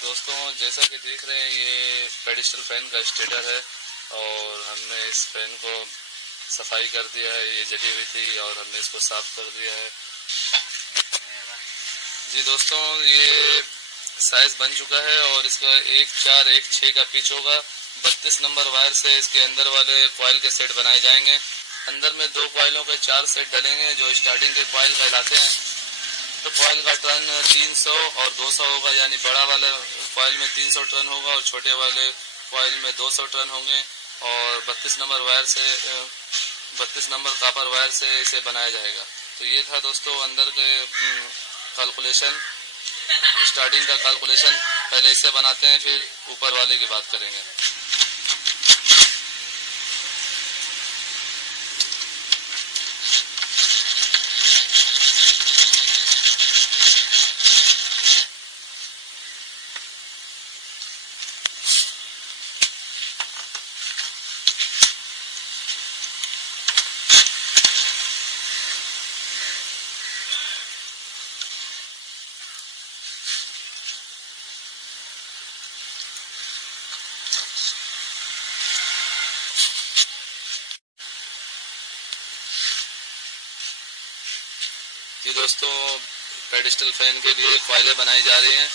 दोस्तों जैसा कि देख रहे हैं ये पेडिस्टल फैन का स्टेटर है और हमने इस फैन को सफाई कर दिया है। ये जली हुई थी और हमने इसको साफ कर दिया है। जी दोस्तों ये साइज बन चुका है और इसका 1.4 1.6 का पिच होगा। 32 नंबर वायर से इसके अंदर वाले कॉइल के सेट बनाए जाएंगे। अंदर में 2 कॉइलों के 4 सेट डलेंगे जो स्टार्टिंग के कॉइल कहलाते हैं। तो कॉइल का टर्न 300 और 200 होगा, यानी बड़ा वाले कॉइल में 300 टर्न होगा और छोटे वाले कॉइल में 200 टर्न होंगे। और 32 नंबर वायर से 32 नंबर कॉपर वायर से इसे बनाया जाएगा। तो ये था दोस्तों अंदर के कैलकुलेशन, स्टार्टिंग का कैलकुलेशन। पहले इसे बनाते हैं फिर ऊपर वाले की बात करेंगे। ये दोस्तों पेडिस्टल फैन के लिए कॉइलें बनाई जा रही हैं।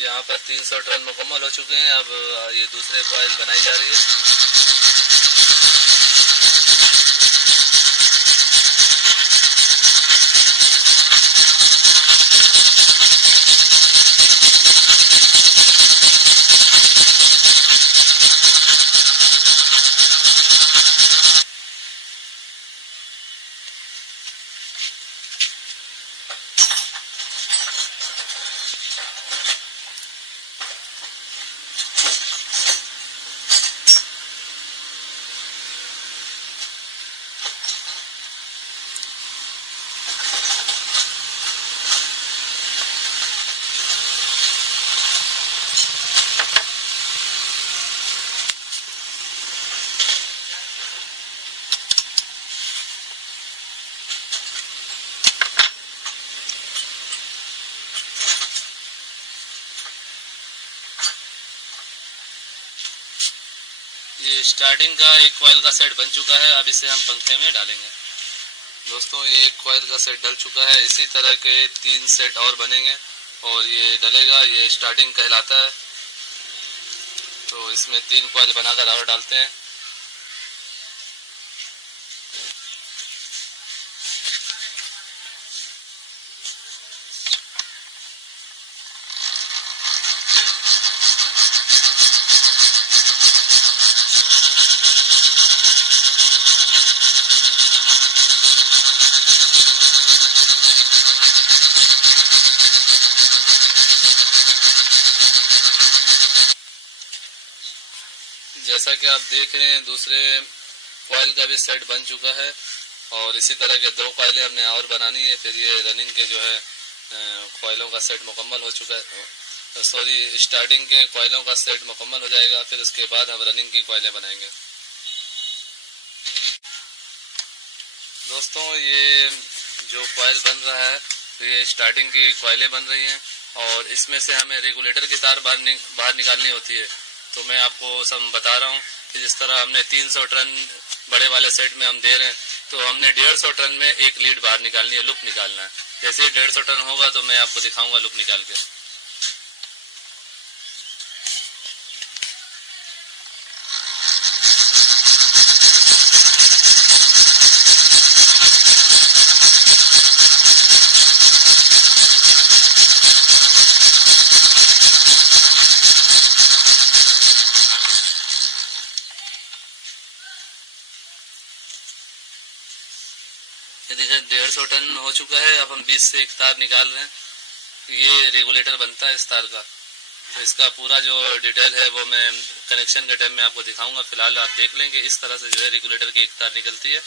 यहाँ पर 300 टर्न मुकम्मल हो चुके हैं। अब ये दूसरे कॉइल बनाई जा रही है। ये स्टार्टिंग का एक कॉइल का सेट बन चुका है। अब इसे हम पंखे में डालेंगे। दोस्तों ये एक कॉइल का सेट डल चुका है। इसी तरह के 3 सेट और बनेंगे और ये डलेगा। ये स्टार्टिंग कहलाता है। तो इसमें 3 कॉइल बनाकर और डालते हैं। जैसा कि आप देख रहे हैं दूसरे कॉइल का भी सेट बन चुका है और इसी तरह के 2 कॉइलें हमने और बनानी है। फिर ये रनिंग के जो है कॉइलों का सेट मुकम्मल हो चुका है। सॉरी, स्टार्टिंग के कॉइलों का सेट मुकम्मल हो जाएगा। फिर उसके बाद हम रनिंग की कॉइलें बनाएंगे। दोस्तों ये जो कॉइल बन रहा है तो ये स्टार्टिंग की कॉइलें बन रही हैं और इसमें से हमें रेगुलेटर की तार बाहर निकालनी होती है। तो मैं आपको सब बता रहा हूँ कि जिस तरह हमने 300 टन बड़े वाले सेट में हम दे रहे हैं तो हमने 150 टन में एक लीड बाहर निकालनी है, लूप निकालना है। जैसे ही 150 टन होगा तो मैं आपको दिखाऊंगा लूप निकाल के। ये देखिए 150 टन हो चुका है। अब हम 20 से एक तार निकाल रहे हैं। ये रेगुलेटर बनता है इस तार का। तो इसका पूरा जो डिटेल है वो मैं कनेक्शन के टाइम में आपको दिखाऊंगा। फिलहाल आप देख लेंगे इस तरह से जो है रेगुलेटर की एक तार निकलती है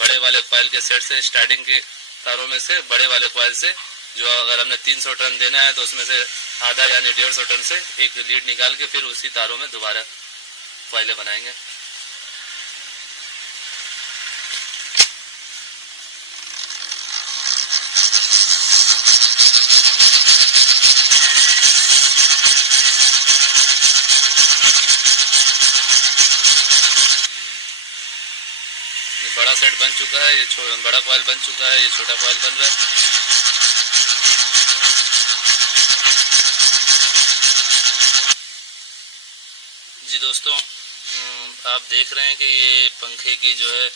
बड़े वाले कॉइल के सेट से। स्टार्टिंग के तारों में से बड़े वाले कॉइल से जो अगर हमने 300 टन देना है तो उसमें से आधा यानी 150 टन से एक लीड निकाल के फिर उसी तारों में दोबारा कॉइलें बनाएंगे। ये बड़ा सेट बन चुका है, ये बड़ा कॉइल बन चुका है, ये छोटा कॉइल बन रहा है। जी दोस्तों, आप देख रहे हैं कि ये पंखे की जो है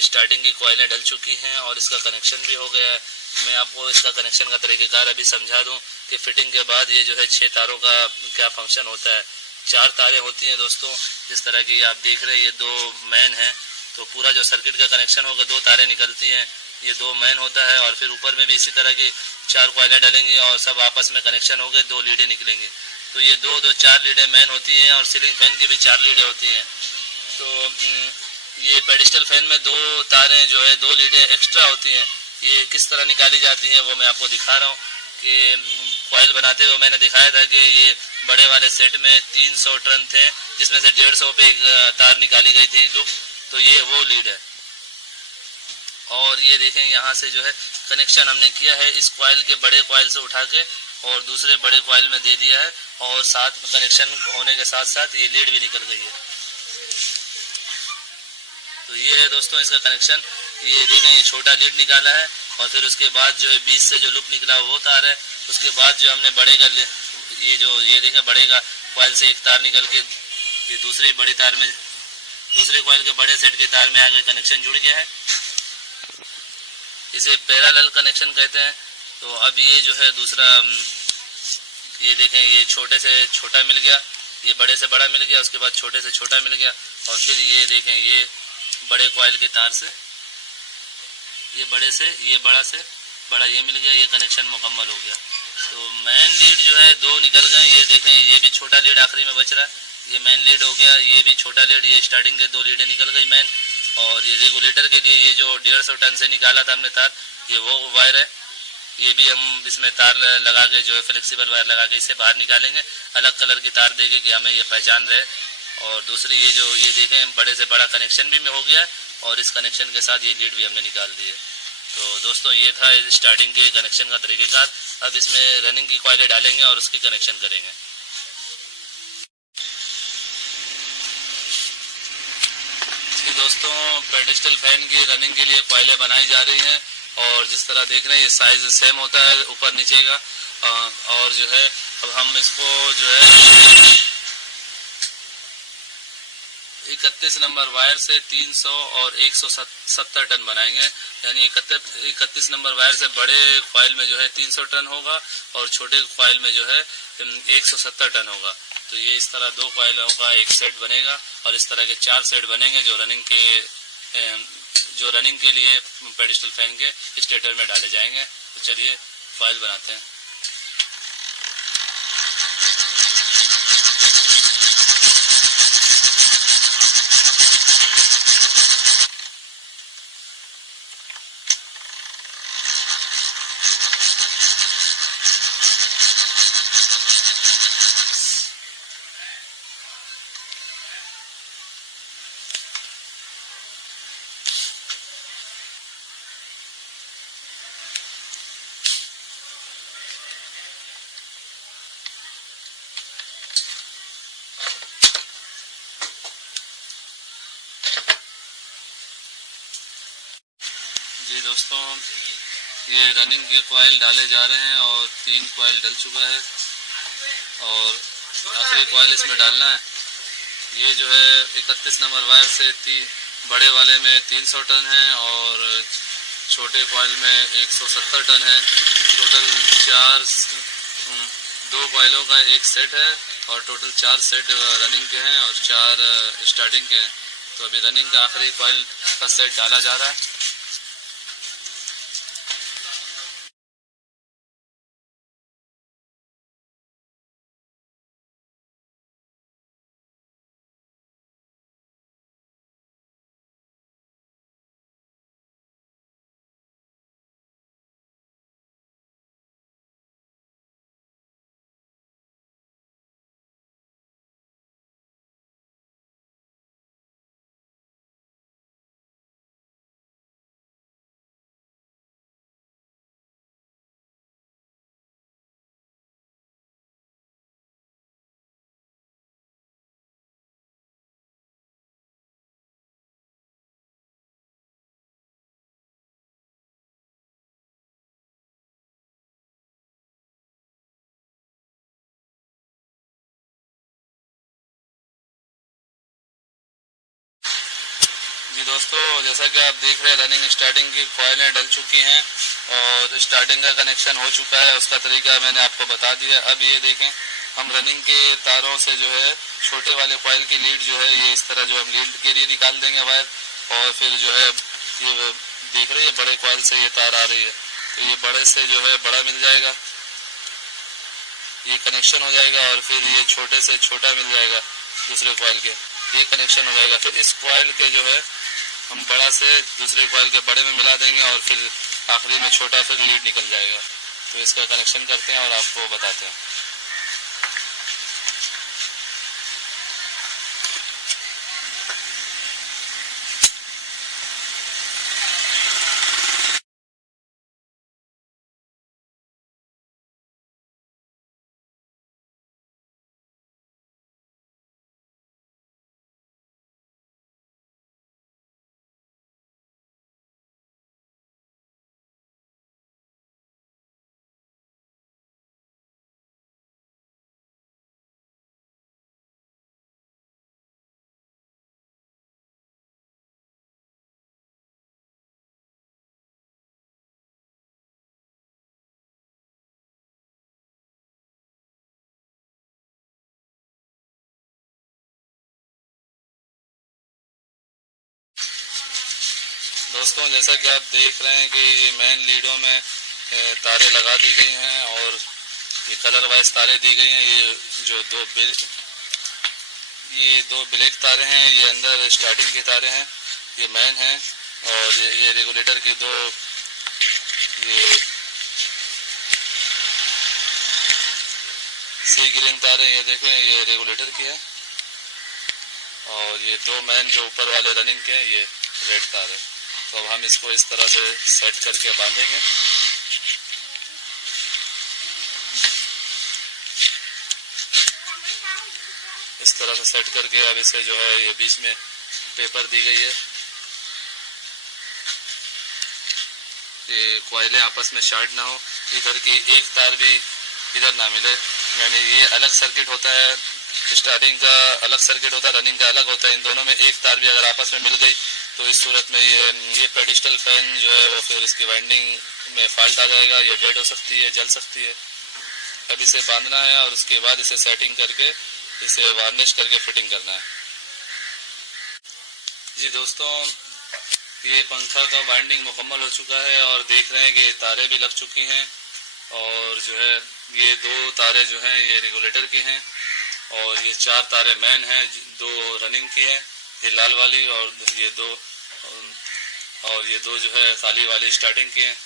स्टार्टिंग की कॉइलें डल चुकी हैं और इसका कनेक्शन भी हो गया है। मैं आपको इसका कनेक्शन का तरीक़ेकार अभी समझा दूं कि फिटिंग के बाद ये जो है 6 तारों का क्या फंक्शन होता है। 4 तारें होती हैं दोस्तों, जिस तरह की आप देख रहे हैं ये 2 मेन हैं, तो पूरा जो सर्किट का कनेक्शन होगा 2 तारें निकलती हैं, ये 2 मेन होता है और फिर ऊपर में भी इसी तरह की 4 कॉइलें डलेंगी और सब आपस में कनेक्शन हो गए, 2 लीडें निकलेंगी। तो ये 4 लीडें मेन होती हैं और सीलिंग फैन की भी 4 लीडें होती हैं। तो ये पेडिस्टल फैन में 2 तारें जो है 2 लीडें एक्स्ट्रा होती हैं। ये किस तरह निकाली जाती हैं वो मैं आपको दिखा रहा हूँ कि कॉइल बनाते हुए मैंने दिखाया था कि ये बड़े वाले सेट में 300 टन थे जिसमें से 150 पे एक तार निकाली गई थी लूप, तो ये वो लीड है। और ये देखें यहाँ से जो है कनेक्शन हमने किया है इस कॉइल के बड़े कॉइल से उठा के और दूसरे बड़े कॉइल में दे दिया है और साथ में कनेक्शन होने के साथ साथ ये लीड भी निकल गई है। तो ये है दोस्तों इसका कनेक्शन। ये देखें ये छोटा लीड निकाला है और फिर उसके बाद जो है बीच से जो लूप निकला वो तार है। उसके बाद जो हमने बड़े का ये देखें बड़े का कॉइल से एक तार निकल के ये दूसरी बड़ी तार में दूसरे कॉइल के बड़े सेट के तार में आकर कनेक्शन जुड़ गया है। इसे पैरेलल कनेक्शन कहते हैं। तो अब ये जो है दूसरा ये देखें ये छोटे से छोटा मिल गया, ये बड़े से बड़ा मिल गया, उसके बाद छोटे से छोटा मिल गया और फिर ये देखें ये बड़े कॉइल के तार से ये बड़े से ये बड़ा से बड़ा ये मिल गया, ये कनेक्शन मुकम्मल हो गया। तो मेन लीड जो है 2 निकल गए। ये देखें ये भी छोटा लीड आखिरी में बच रहा है, ये मेन लीड हो गया। ये भी छोटा लीड, ये स्टार्टिंग के 2 लीडें निकल गई मेन। और ये रेगुलेटर के लिए ये जो 150 टन से निकाला था हमने तार, ये वो वायर है। ये भी हम इसमें तार लगा के जो है फ्लेक्सिबल वायर लगा के इसे बाहर निकालेंगे, अलग कलर की तार देके कि हमें ये पहचान रहे। और दूसरी ये जो ये देखें बड़े से बड़ा कनेक्शन भी में हो गया और इस कनेक्शन के साथ ये लीड भी हमने निकाल दी है। तो दोस्तों ये था स्टार्टिंग के कनेक्शन का तरीक़ेकार। अब इसमें रनिंग की कॉइलें डालेंगे और उसकी कनेक्शन करेंगे। दोस्तों पेडिस्टल फैन की रनिंग के लिए कॉइलें बनाई जा रही हैं और जिस तरह देख रहे हैं ये साइज सेम होता है ऊपर नीचे का। और जो है अब हम इसको जो है 31 नंबर वायर से 300 और 170 टन बनाएंगे। यानी 31 नंबर वायर से बड़े कॉइल में जो है 300 टन होगा और छोटे कॉइल में जो है 170 टन होगा। तो ये इस तरह 2 कॉइलों का एक सेट बनेगा और इस तरह के 4 सेट बनेंगे जो रनिंग के लिए पेडिस्टल फैन के स्टेटर में डाले जाएंगे। तो चलिए कॉइल बनाते हैं। जी दोस्तों ये रनिंग के कॉइल डाले जा रहे हैं और 3 कॉइल डल चुका है और आखिरी कॉइल इसमें डालना है। ये जो है 31 नंबर वायर से बड़े वाले में 300 टन है और छोटे कॉइल में 170 टन है। टोटल 2 कॉइलों का एक सेट है और टोटल 4 सेट रनिंग के हैं और 4 स्टार्टिंग के हैं। तो अभी रनिंग का आखिरी कॉइल का सेट डाला जा रहा है। दोस्तों जैसा कि आप देख रहे हैं रनिंग स्टार्टिंग की कॉइलें डल चुकी हैं और स्टार्टिंग का कनेक्शन हो चुका है। उसका तरीका मैंने आपको बता दिया। अब ये देखें, हम रनिंग के तारों से जो है छोटे वाले कॉइल की लीड जो है ये इस तरह जो हम लीड के लिए निकाल देंगे वायर, और फिर जो है ये देख रहे हैं बड़े कॉइल से ये तार आ रही है, तो ये बड़े से जो है बड़ा मिल जाएगा, ये कनेक्शन हो जाएगा, और फिर ये छोटे से छोटा मिल जाएगा दूसरे कॉइल के, ये कनेक्शन हो जाएगा। फिर इस कॉइल के जो है हम बड़ा से दूसरे कॉइल के बड़े में मिला देंगे और फिर आखिरी में छोटा फिर लीड निकल जाएगा। तो इसका कनेक्शन करते हैं और आपको बताते हैं। दोस्तों जैसा कि आप देख रहे हैं कि ये मेन लीडों में तारे लगा दी गई हैं और ये कलर वाइज तारे दी गई हैं। ये जो दो ब्लैक तारे हैं ये अंदर स्टार्टिंग के तारे हैं, ये मेन हैं, और ये रेगुलेटर की दो ये सी ग्रीन तारे, ये देखें ये रेगुलेटर की है, और ये दो मेन जो ऊपर वाले रनिंग के हैं ये रेड तार है। तो अब हम इसको इस तरह से सेट करके बांधेंगे। इस तरह से सेट करके अब इसे जो है ये बीच में पेपर दी गई है, ये कॉइलें आपस में शॉर्ट ना हो, इधर की एक तार भी इधर ना मिले, यानी ये अलग सर्किट होता है, स्टार्टिंग का अलग सर्किट होता है, रनिंग का अलग होता है। इन दोनों में एक तार भी अगर आपस में मिल गई तो इस सूरत में ये पेडिस्टल फैन जो है वो फिर इसकी वाइंडिंग में फॉल्ट आ जाएगा, ये डेड हो सकती है, जल सकती है। अब इसे बांधना है और उसके बाद इसे सेटिंग करके इसे वार्निश करके फिटिंग करना है। जी दोस्तों, ये पंखा का वाइंडिंग मुकम्मल हो चुका है और देख रहे हैं कि तारे भी लग चुकी हैं, और जो है ये दो तारे जो हैं ये रेगुलेटर की हैं, और ये चार तारे मैन हैं, दो रनिंग की हैं, ये लाल वाली, और ये दो जो है काली वाली स्टार्टिंग की हैं।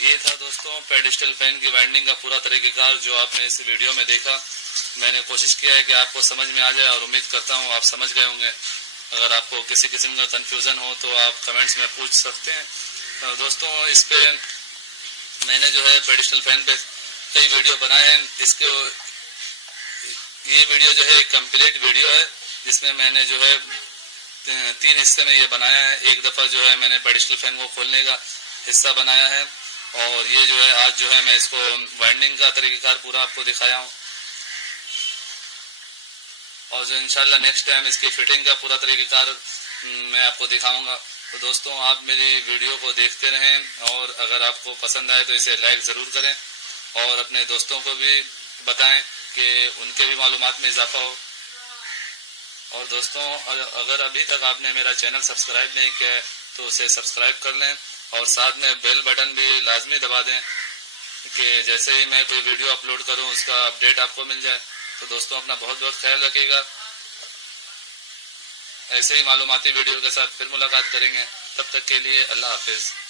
ये था दोस्तों पेडिस्टल फैन की वाइंडिंग का पूरा तरीक़ेकार जो आपने इस वीडियो में देखा। मैंने कोशिश किया है कि आपको समझ में आ जाए और उम्मीद करता हूँ आप समझ गए होंगे। अगर आपको किसी किस्म का कन्फ्यूज़न हो तो आप कमेंट्स में पूछ सकते हैं। दोस्तों इस पे मैंने जो है पेडिस्टल फैन पे कई वीडियो बनाए हैं। ये वीडियो जो है एक कंप्लीट वीडियो है जिसमें मैंने जो है 3 हिस्से में ये बनाया है। एक दफ़ा जो है मैंने पेडिस्टल फैन को खोलने का हिस्सा बनाया है, और ये जो है आज जो है मैं इसको वाइंडिंग का तरीक़ेकार पूरा आपको दिखाया हूँ, और जो इंशाल्लाह नेक्स्ट टाइम इसकी फिटिंग का पूरा तरीक़ेकार मैं आपको दिखाऊंगा। तो दोस्तों आप मेरी वीडियो को देखते रहें, और अगर आपको पसंद आए तो इसे लाइक ज़रूर करें और अपने दोस्तों को भी बताएं कि उनके भी मालूमात में इजाफा हो। और दोस्तों अगर अभी तक आपने मेरा चैनल सब्सक्राइब नहीं किया है तो उसे सब्सक्राइब कर लें, और साथ में बेल बटन भी लाजमी दबा दें कि जैसे ही मैं कोई वीडियो अपलोड करूं उसका अपडेट आपको मिल जाए। तो दोस्तों अपना बहुत बहुत ख्याल रखिएगा। ऐसे ही मालूमाती वीडियो के साथ फिर मुलाकात करेंगे, तब तक के लिए अल्लाह हाफिज़।